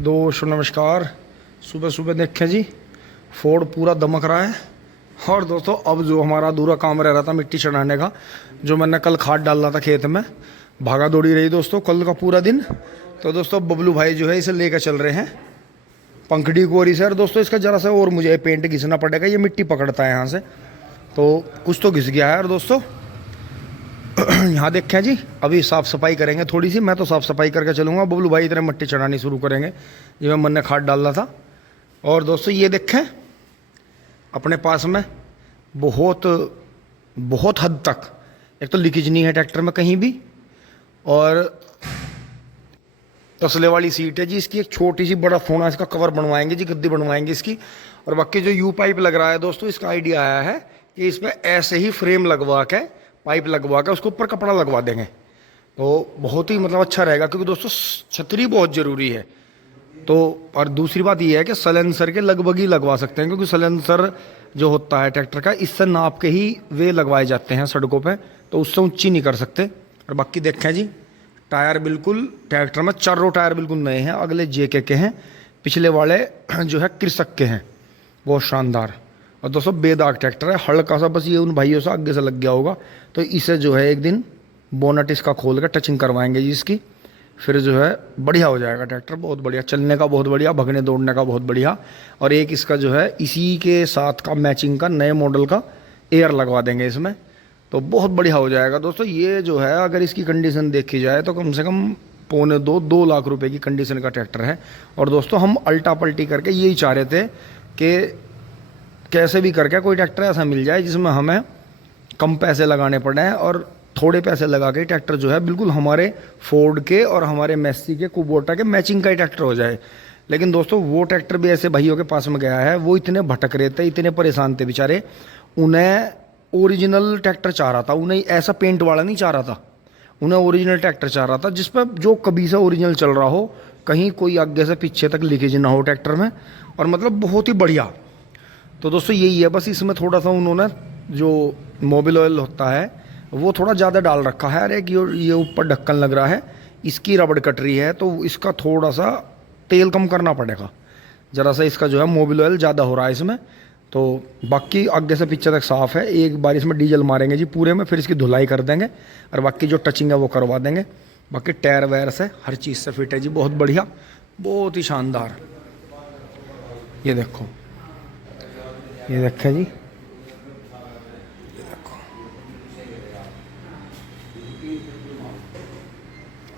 दोस्तों नमस्कार। सुबह सुबह देखें जी, फोर्ड पूरा दमक रहा है। और दोस्तों अब जो हमारा अधूरा काम रह रहा था मिट्टी चढ़ाने का, जो मैंने कल खाद डाल रहा था खेत में, भागा दौड़ी रही दोस्तों कल का पूरा दिन। तो दोस्तों बबलू भाई जो है इसे लेकर चल रहे हैं पंखड़ी कोरी से। और दोस्तों इसका ज़रा सा और मुझे पेंट घिसना पड़ेगा, ये मिट्टी पकड़ता है यहाँ से, तो कुछ तो घिस गया है। और दोस्तों यहाँ देखें जी, अभी साफ़ सफाई करेंगे थोड़ी सी। मैं तो साफ़ सफाई करके चलूँगा, बबलू भाई इतने मिट्टी चढ़ानी शुरू करेंगे जिसमें मन ने खाद डाल रहा था। और दोस्तों ये देखें अपने पास में बहुत बहुत हद तक एक तो लीकेज नहीं है ट्रैक्टर में कहीं भी, और तसले वाली सीट है जी इसकी। एक छोटी सी बड़ा फोना इसका कवर बनवाएंगे जी, गद्दी बनवाएंगे इसकी। और बाकी जो यू पाइप लग रहा है दोस्तों, इसका आइडिया आया है कि इस पर ऐसे ही फ्रेम लगवा के, पाइप लगवा के उसके ऊपर कपड़ा लगवा देंगे तो बहुत ही मतलब अच्छा रहेगा, क्योंकि दोस्तों छतरी बहुत ज़रूरी है। तो और दूसरी बात यह है कि सलेंसर के लगभग ही लगवा सकते हैं, क्योंकि सलेंसर जो होता है ट्रैक्टर का, इससे नाप के ही वे लगवाए जाते हैं सड़कों पे, तो उससे ऊंची नहीं कर सकते। और बाकी देखें जी, टायर बिल्कुल ट्रैक्टर में चारों टायर बिल्कुल नए हैं, अगले जेके के हैं, पिछले वाले जो है कृषक के हैं, बहुत शानदार। और दोस्तों बेदाग ट्रैक्टर है, हल्का सा बस ये उन भाइयों से आगे से लग गया होगा, तो इसे जो है एक दिन बोनट इसका खोल कर टचिंग करवाएंगे जी इसकी, फिर जो है बढ़िया हो जाएगा ट्रैक्टर, बहुत बढ़िया चलने का, बहुत बढ़िया भगने दौड़ने का, बहुत बढ़िया। और एक इसका जो है इसी के साथ का मैचिंग का नए मॉडल का एयर लगवा देंगे इसमें, तो बहुत बढ़िया हो जाएगा दोस्तों। ये जो है अगर इसकी कंडीशन देखी जाए तो कम से कम 2 लाख रुपए की कंडीशन का ट्रैक्टर है। और दोस्तों हम अल्टा पल्टी करके यही चाह रहे थे कि कैसे भी करके कोई ट्रैक्टर ऐसा मिल जाए जिसमें हमें कम पैसे लगाने पड़े हैं, और थोड़े पैसे लगा के ट्रैक्टर जो है बिल्कुल हमारे फोर्ड के और हमारे मेस्सी के, कुबोटा के मैचिंग का ही ट्रैक्टर हो जाए। लेकिन दोस्तों वो ट्रैक्टर भी ऐसे भाइयों के पास में गया है, वो इतने भटक रहे थे, इतने परेशान थे बेचारे, उन्हें ओरिजिनल ट्रैक्टर चाह रहा था, उन्हें ऐसा पेंट वाला नहीं चाह रहा था, उन्हें ओरिजिनल ट्रैक्टर चाह रहा था जिस पर जो कभी से ओरिजिनल चल रहा हो, कहीं कोई आगे से पीछे तक लीकेज ना हो ट्रैक्टर में, और मतलब बहुत ही बढ़िया। तो दोस्तों यही है, बस इसमें थोड़ा सा उन्होंने जो मोबिल ऑयल होता है वो थोड़ा ज़्यादा डाल रखा है। अरे ये ऊपर ढक्कन लग रहा है, इसकी रबड़ कट रही है, तो इसका थोड़ा सा तेल कम करना पड़ेगा, ज़रा सा इसका जो है मोबिल ऑयल ज़्यादा हो रहा है इसमें। तो बाकी आगे से पीछे तक साफ़ है, एक बार इसमें डीजल मारेंगे जी पूरे में, फिर इसकी धुलाई कर देंगे, और बाकी जो टचिंग है वो करवा देंगे। बाकी टायर वायर से हर चीज़ से फिट है जी, बहुत बढ़िया, बहुत ही शानदार। ये देखो, ये देखें जी,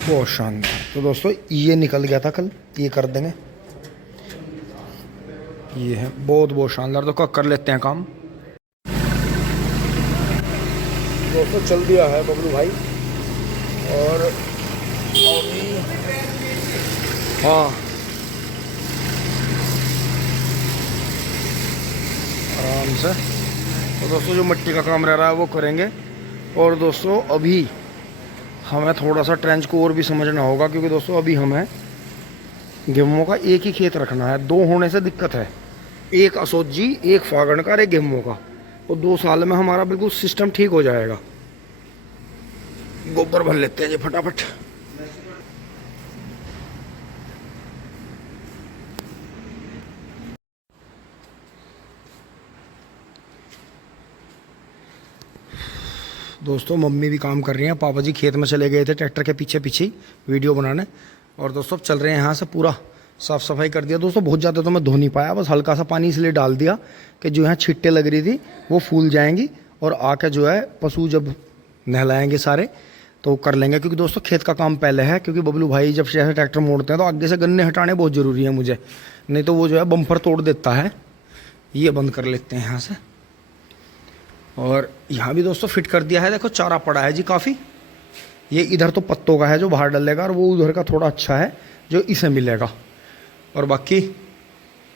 बहुत शानदार। तो दोस्तों ये निकल गया था कल, ये कर देंगे, ये है बहुत बहुत शानदार। तो कर लेते हैं काम। दोस्तों चल दिया है बबलू भाई, और हाँ आराम से। तो दोस्तों जो मिट्टी का काम रह रहा है वो करेंगे। और दोस्तों अभी हमें थोड़ा सा ट्रेंच को और भी समझना होगा, क्योंकि दोस्तों अभी हमें गेहूं का एक ही खेत रखना है, 2 होने से दिक्कत है, एक असोजी, एक फागण का, एक गेहूं का, तो 2 साल में हमारा बिल्कुल सिस्टम ठीक हो जाएगा। गोबर भर लेते हैं जी फटाफट। दोस्तों मम्मी भी काम कर रही हैं, पापा जी खेत में चले गए थे ट्रैक्टर के पीछे पीछे वीडियो बनाने, और दोस्तों चल रहे हैं यहाँ से, पूरा साफ़ सफाई कर दिया दोस्तों। बहुत ज़्यादा तो मैं धो नहीं पाया, बस हल्का सा पानी इसलिए डाल दिया कि जो यहाँ छिट्टे लग रही थी वो फूल जाएंगी, और आके जो है पशु जब नहलाएंगे सारे तो कर लेंगे, क्योंकि दोस्तों खेत का काम पहले है। क्योंकि बबलू भाई जब से ट्रैक्टर मोड़ते हैं तो आगे से गन्ने हटाने बहुत ज़रूरी है मुझे, नहीं तो वो जो है बम्पर तोड़ देता है। ये बंद कर लेते हैं यहाँ से। और यहाँ भी दोस्तों फिट कर दिया है, देखो चारा पड़ा है जी काफ़ी। ये इधर तो पत्तों का है जो बाहर डलेगा, और वो उधर का थोड़ा अच्छा है जो इसे मिलेगा। और बाकी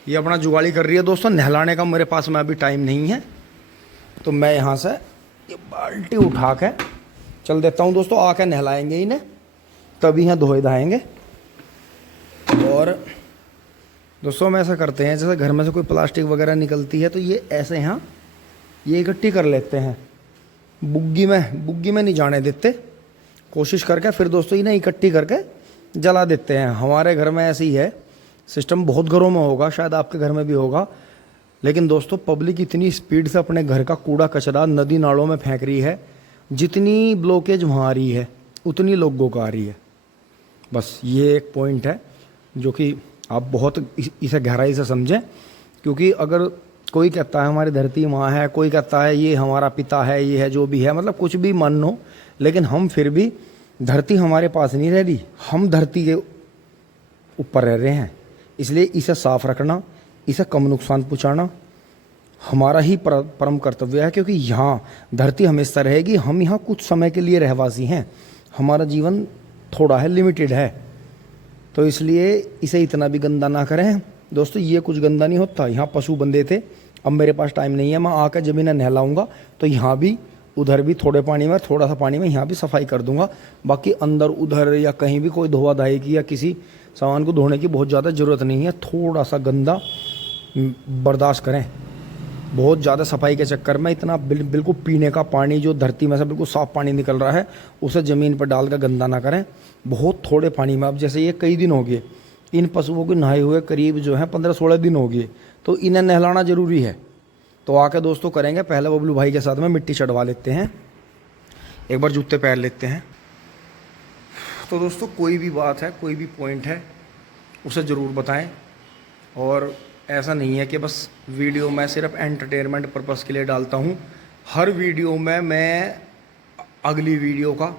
ये अपना जुगाड़ी कर रही है दोस्तों, नहलाने का मेरे पास में अभी टाइम नहीं है, तो मैं यहाँ से ये बाल्टी उठा के चल देता हूँ दोस्तों। आके नहलाएंगे इन्हें, तभी यहाँ धोए धाएंगे। और दोस्तों हम ऐसा करते हैं, जैसे घर में से कोई प्लास्टिक वगैरह निकलती है तो ये ऐसे यहाँ ये इकट्ठी कर लेते हैं, बुग्गी में नहीं जाने देते, कोशिश करके फिर दोस्तों इन्हें इकट्ठी करके जला देते हैं। हमारे घर में ऐसे ही है सिस्टम बहुत घरों में होगा, शायद आपके घर में भी होगा, लेकिन दोस्तों पब्लिक इतनी स्पीड से अपने घर का कूड़ा कचरा नदी नालों में फेंक रही है, जितनी ब्लॉकेज वहाँ आ रही है उतनी लोगों को आ रही है। बस ये एक पॉइंट है जो कि आप बहुत इसे गहराई से समझें, क्योंकि अगर कोई कहता है हमारी धरती माँ है, कोई कहता है ये हमारा पिता है, ये है जो भी है, मतलब कुछ भी मानो, लेकिन हम फिर भी, धरती हमारे पास नहीं रह रही, हम धरती के ऊपर रह रहे हैं। इसलिए इसे साफ रखना, इसे कम नुकसान पहुँचाना हमारा ही परम कर्तव्य है, क्योंकि यहाँ धरती हमेशा रहेगी, हम यहाँ कुछ समय के लिए रहवासी हैं, हमारा जीवन थोड़ा है, लिमिटेड है। तो इसलिए इसे इतना भी गंदा ना करें दोस्तों। ये कुछ गंदा नहीं होता, यहाँ पशु बंधे थे, अब मेरे पास टाइम नहीं है, मैं आकर जब इन्हें नहलाऊंगा तो यहाँ भी उधर भी थोड़े पानी में, थोड़ा सा पानी में यहाँ भी सफाई कर दूंगा। बाकी अंदर उधर या कहीं भी कोई धोआ धाई की या किसी सामान को धोने की बहुत ज़्यादा ज़रूरत नहीं है। थोड़ा सा गंदा बर्दाश्त करें, बहुत ज़्यादा सफाई के चक्कर में इतना बिल्कुल पीने का पानी जो धरती में से बिल्कुल साफ़ पानी निकल रहा है उसे ज़मीन पर डाल कर गंदा ना करें। बहुत थोड़े पानी में, अब जैसे ये कई दिन हो गए इन पशुओं को नहाए हुए, करीब जो है 15-16 दिन हो गए, तो इन्हें नहलाना ज़रूरी है। तो आके दोस्तों करेंगे, पहले बबलू भाई के साथ में मिट्टी चढ़वा लेते हैं, एक बार जूते पैर लेते हैं। तो दोस्तों कोई भी बात है, कोई भी पॉइंट है, उसे ज़रूर बताएं। और ऐसा नहीं है कि बस वीडियो मैं सिर्फ एंटरटेनमेंट पर्पज़ के लिए डालता हूँ। हर वीडियो में मैं अगली वीडियो का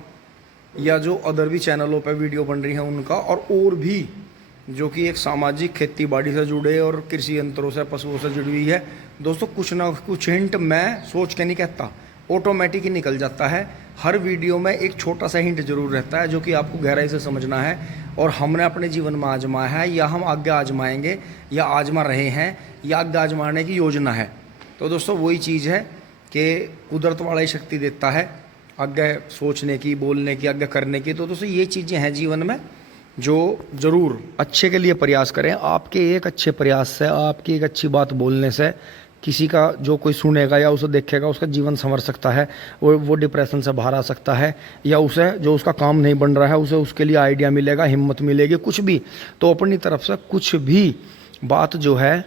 या जो अदर भी चैनलों पर वीडियो बन रही हैं उनका, और भी जो कि एक सामाजिक खेती बाड़ी से जुड़े और कृषि यंत्रों से, पशुओं से जुड़ी हुई है दोस्तों, कुछ ना कुछ हिंट मैं सोच के नहीं कहता, ऑटोमेटिक ही निकल जाता है। हर वीडियो में एक छोटा सा हिंट जरूर रहता है जो कि आपको गहराई से समझना है, और हमने अपने जीवन में आजमाया है या हम आगे आजमाएंगे या आजमा रहे हैं या आगे आजमाने की योजना है। तो दोस्तों वही चीज़ है कि कुदरत वाला ही शक्ति देता है आगे सोचने की, बोलने की, आगे करने की। तो दोस्तों ये चीज़ें हैं जीवन में जो ज़रूर अच्छे के लिए प्रयास करें। आपके एक अच्छे प्रयास से, आपकी एक अच्छी बात बोलने से किसी का, जो कोई सुनेगा या उसे देखेगा, उसका जीवन संवर सकता है, वो डिप्रेशन से बाहर आ सकता है, या उसे जो उसका काम नहीं बन रहा है उसे उसके लिए आइडिया मिलेगा, हिम्मत मिलेगी, कुछ भी। तो अपनी तरफ से कुछ भी बात जो है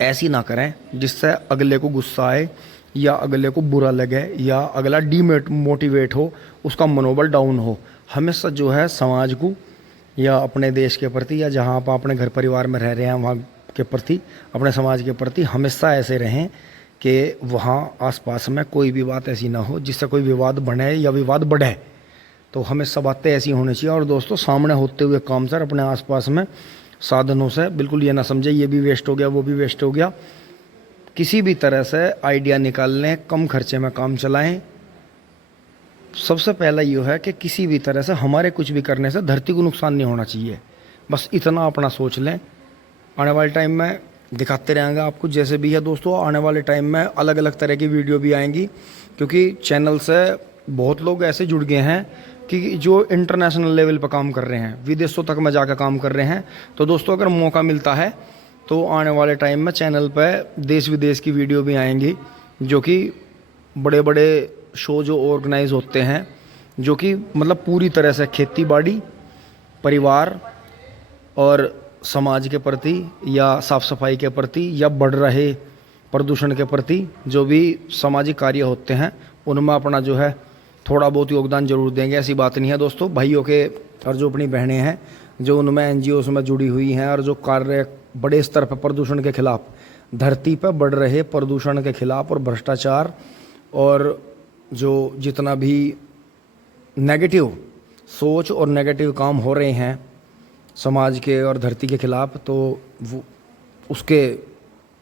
ऐसी ना करें जिससे अगले को गुस्सा आए या अगले को बुरा लगे या अगला डीमोटिवेट हो, उसका मनोबल डाउन हो। हमेशा जो है समाज को या अपने देश के प्रति या जहाँ आप अपने घर परिवार में रह रहे हैं वहाँ के प्रति, अपने समाज के प्रति हमेशा ऐसे रहें कि वहाँ आसपास में कोई भी बात ऐसी ना हो जिससे कोई विवाद बने या विवाद बढ़े। तो हमेशा बातें ऐसी होनी चाहिए। और दोस्तों सामने होते हुए काम सर अपने आसपास में साधनों से बिल्कुल ये ना समझे ये भी वेस्ट हो गया, वो भी वेस्ट हो गया। किसी भी तरह से आइडिया निकाल लें, कम खर्चे में काम चलाएं। सबसे पहला ये है कि किसी भी तरह से हमारे कुछ भी करने से धरती को नुकसान नहीं होना चाहिए, बस इतना अपना सोच लें। आने वाले टाइम में दिखाते रहेंगे आपको जैसे भी है दोस्तों। आने वाले टाइम में अलग अलग तरह की वीडियो भी आएंगी, क्योंकि चैनल से बहुत लोग ऐसे जुड़ गए हैं कि जो इंटरनेशनल लेवल पर काम कर रहे हैं, विदेशों तक में जाकर काम कर रहे हैं। तो दोस्तों अगर मौका मिलता है तो आने वाले टाइम में चैनल पर देश विदेश की वीडियो भी आएंगी, जो कि बड़े बड़े शो जो ऑर्गेनाइज होते हैं, जो कि मतलब पूरी तरह से खेती बाड़ी, परिवार और समाज के प्रति या साफ सफाई के प्रति या बढ़ रहे प्रदूषण के प्रति जो भी सामाजिक कार्य होते हैं उनमें अपना जो है थोड़ा बहुत योगदान जरूर देंगे। ऐसी बात नहीं है दोस्तों। भाइयों के और जो अपनी बहनें हैं जो उनमें एनजीओ में जुड़ी हुई हैं और जो कार्य बड़े स्तर पर प्रदूषण के खिलाफ, धरती पर बढ़ रहे प्रदूषण के खिलाफ और भ्रष्टाचार और जो जितना भी नेगेटिव सोच और नेगेटिव काम हो रहे हैं समाज के और धरती के खिलाफ, तो वो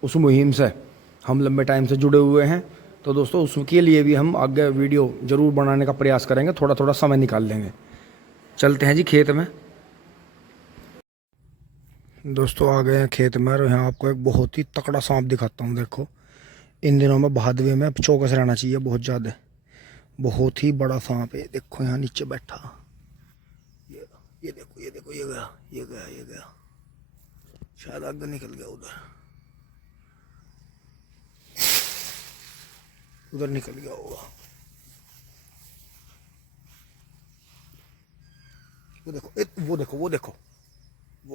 उस मुहिम से हम लंबे टाइम से जुड़े हुए हैं। तो दोस्तों उसके लिए भी हम आगे वीडियो ज़रूर बनाने का प्रयास करेंगे, थोड़ा थोड़ा समय निकाल लेंगे। चलते हैं जी खेत में। दोस्तों आ गए हैं खेत में और यहाँ आपको एक बहुत ही तकड़ा सांप दिखाता हूँ। देखो इन दिनों में भादवे में चौकस रहना चाहिए बहुत ज़्यादा। बहुत ही बड़ा सांप है, देखो यहाँ नीचे बैठा। ये देखो ये देखो, ये गया ये गया ये गया, शायद आगे निकल गया, उधर निकल गया होगा। वो देखो वो देखो वो देखो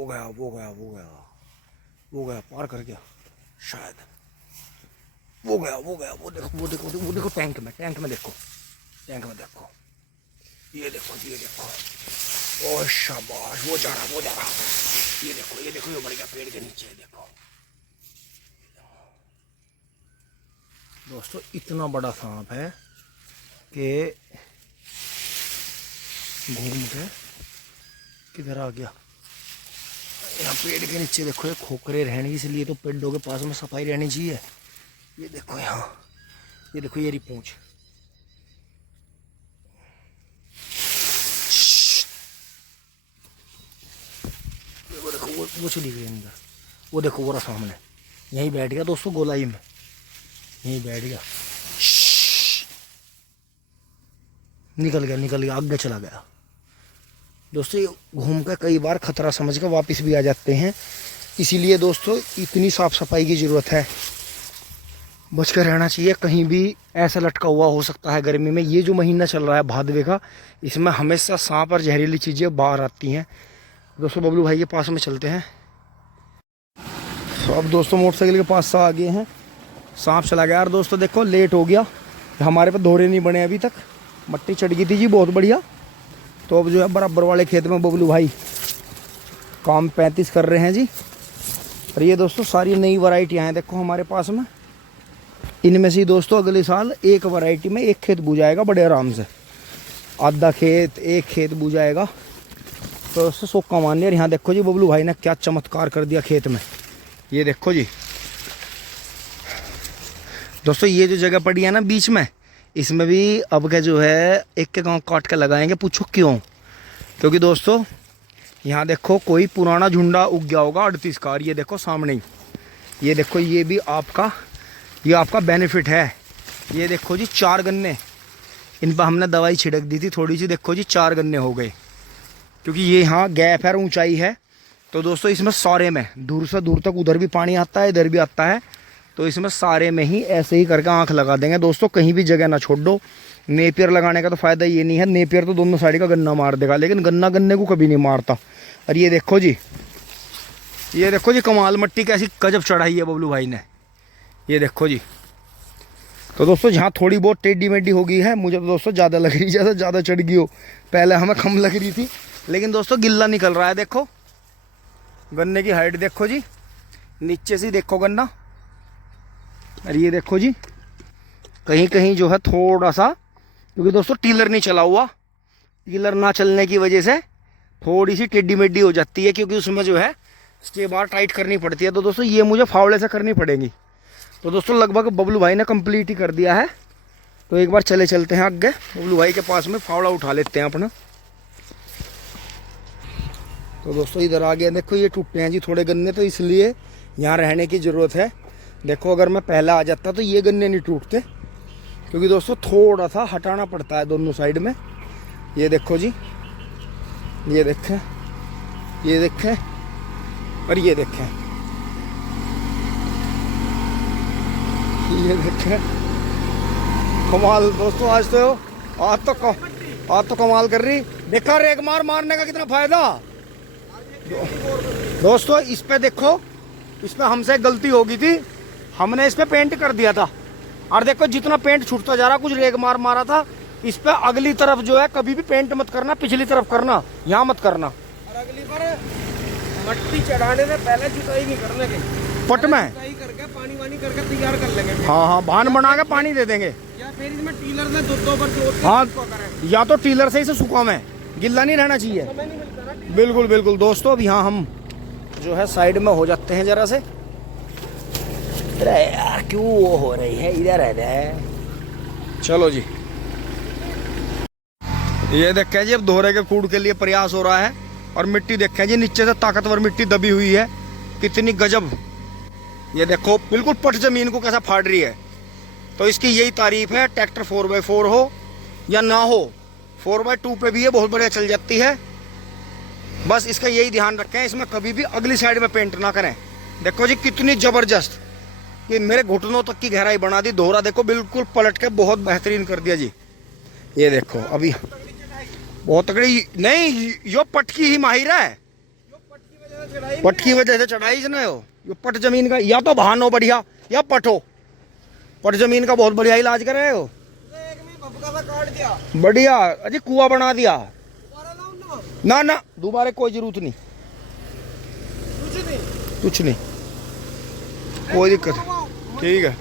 वो गया वो गया वो गया वो गया, पार कर गया शायद, वो गया वो गया। वो देखो वो देखो वो देखो, टैंक में देखो, टैंक में देखो, ये देखो ये देखो। ओ शाबाश, वो जा रहा वो जा रहा। ये देखो ये देखो, ये बढ़ गया पेड़ के नीचे। देखो दोस्तों, इतना बड़ा सांप है कि घूम के किधर आ गया। यहाँ पेड़ के नीचे देखो, ये खोखरे रहने, इसलिए तो पेड़ों के पास में सफाई रहनी चाहिए। ये देखो यहाँ, ये देखो ये रही पूंछ। वो देखो वो चली गई अंदर। वो देखो वो रहा सामने, यहीं बैठ गया दोस्तों, गोलाई में यहीं बैठ गया। निकल गया, आगे चला गया। दोस्तों ये घूम कर कई बार खतरा समझ कर वापस भी आ जाते हैं, इसीलिए दोस्तों इतनी साफ सफाई की ज़रूरत है। बच कर रहना चाहिए, कहीं भी ऐसा लटका हुआ हो सकता है गर्मी में। ये जो महीना चल रहा है भादवे का, इसमें हमेशा सांप और जहरीली चीज़ें बाहर आती हैं। दोस्तों बबलू भाई के पास में चलते हैं। तो अब दोस्तों मोटरसाइकिल के पास से आ गए हैं, सांप चला गया। यार दोस्तों देखो लेट हो गया, हमारे पे दोहरे नहीं बने अभी तक, मट्टी चढ़ गई थी जी बहुत बढ़िया। तो अब जो है बराबर वाले खेत में बबलू भाई काम 35 कर रहे हैं जी। और ये दोस्तों सारी नई वैरायटियाँ हैं देखो हमारे पास में। इनमें से दोस्तों अगले साल एक वैरायटी में एक खेत बू जाएगा बड़े आराम से, आधा खेत एक खेत बू जाएगा। तो दोस्तों सोक्का मान लिया। यहाँ देखो जी बबलू भाई ने क्या चमत्कार कर दिया खेत में, ये देखो जी। दोस्तों ये जो जगह पड़ी है ना बीच में, इसमें भी अब के जो है एक के गाँव काट के लगाएंगे। पूछो क्यों? क्योंकि दोस्तों यहाँ देखो कोई पुराना झुंडा उग गया होगा 38 का। ये देखो सामने ही, ये देखो ये भी आपका बेनिफिट है। ये देखो जी 4 गन्ने, इन पर हमने दवाई छिड़क दी थी थोड़ी सी। देखो जी 4 गन्ने हो गए, क्योंकि ये यहाँ गैप है, ऊंचाई है। तो दोस्तों इसमें सारे में दूर से दूर तक उधर भी पानी आता है, इधर भी आता है। तो इसमें सारे में ही ऐसे ही करके आँख लगा देंगे दोस्तों, कहीं भी जगह ना छोड़ दो। नेपियर लगाने का तो फ़ायदा ये नहीं है, नेपियर तो दोनों साइड का गन्ना मार देगा, लेकिन गन्ना गन्ने को कभी नहीं मारता। और ये देखो जी, ये देखो जी कमाल मट्टी कैसी गजब चढ़ाई है बबलू भाई ने, ये देखो जी। तो दोस्तों जहाँ थोड़ी बहुत टेढ़ी मेढ़ी हो गई है, मुझे तो दोस्तों ज़्यादा लग रही है, जैसे ज़्यादा चढ़ गई हो। पहले हमें कम लग रही थी, लेकिन दोस्तों गिल्ला निकल रहा है। देखो गन्ने की हाइट देखो जी, नीचे से देखो गन्ना। और ये देखो जी कहीं कहीं जो है थोड़ा सा, क्योंकि दोस्तों टीलर नहीं चला हुआ, टीलर ना चलने की वजह से थोड़ी सी टेढ़ी मेढ़ी हो जाती है, क्योंकि उसमें जो है स्टे बार टाइट करनी पड़ती है। तो दोस्तों ये मुझे फावड़े से करनी पड़ेगी। तो दोस्तों लगभग बबलू भाई ने कंप्लीट ही कर दिया है। तो एक बार चलते हैं आगे, बबलू भाई के पास में फावड़ा उठा लेते हैं अपना। तो दोस्तों इधर आ गया, देखो ये टूटे हैं जी थोड़े गन्ने, तो इसलिए यहाँ रहने की ज़रूरत है। देखो अगर मैं पहला आ जाता तो ये गन्ने नहीं टूटते, क्योंकि दोस्तों थोड़ा सा हटाना पड़ता है दोनों साइड में। ये देखो जी, ये देखें, ये देखें और ये देखें, ये देखें। कमाल दोस्तों, आज तो कमाल कर रही। देखा रेग मारने का कितना फायदा दोस्तों। इस पे देखो, इस पे हमसे गलती हो गई थी, हमने इस पे पेंट कर दिया था। और देखो जितना पेंट छूटता जा रहा, कुछ रेग मारा था इस पे। अगली तरफ जो है कभी भी पेंट मत करना, पिछली तरफ करना, यहाँ मत करना। और अगली बार मट्टी चढ़ाने से पहले जुताई नहीं करने के, पट में जुताई करके पानी वानी करके तैयार कर लेंगे। हाँ, भान बना के पानी दे देंगे, या फिर इसमें टीलर से दो बार जोत। हाँ, या तो टीलर से इसे सुखा में, गिल्ला नहीं रहना चाहिए। बिल्कुल दोस्तों, अब यहाँ हम जो है साइड में हो जाते हैं जरा से। अरे यार क्यों वो हो रही है, इधर है। चलो जी, ये देखें जी अब दोहरे के कूड़ के लिए प्रयास हो रहा है। और मिट्टी देखें जी, नीचे से ताकतवर मिट्टी दबी हुई है, कितनी गजब। ये देखो बिल्कुल पट जमीन को कैसा फाड़ रही है। तो इसकी यही तारीफ है, ट्रैक्टर 4x4 हो या ना हो, 4x2 पे भी ये बहुत बढ़िया चल जाती है। बस इसका यही ध्यान रखें, इसमें कभी भी अगली साइड में पेंट ना करें। देखो जी कितनी जबरदस्त, कि मेरे घुटनों तक की गहराई बना दी। दोहरा देखो बिल्कुल पलट के बहुत बेहतरीन कर दिया जी। ये देखो अभी बहुत तगड़ी नहीं, यो पट की ही माहिर है। पट की वजह से चढ़ाई ना हो, ये पट जमीन का या तो बहानो बढ़िया या पट हो। पट जमीन का बहुत बढ़िया इलाज कर रहे हो। बढ़िया अजी कुआं बना दिया। ना ना दोबारा कोई जरूरत नहीं, कुछ नहीं कोई दिक्कत। ठीक है।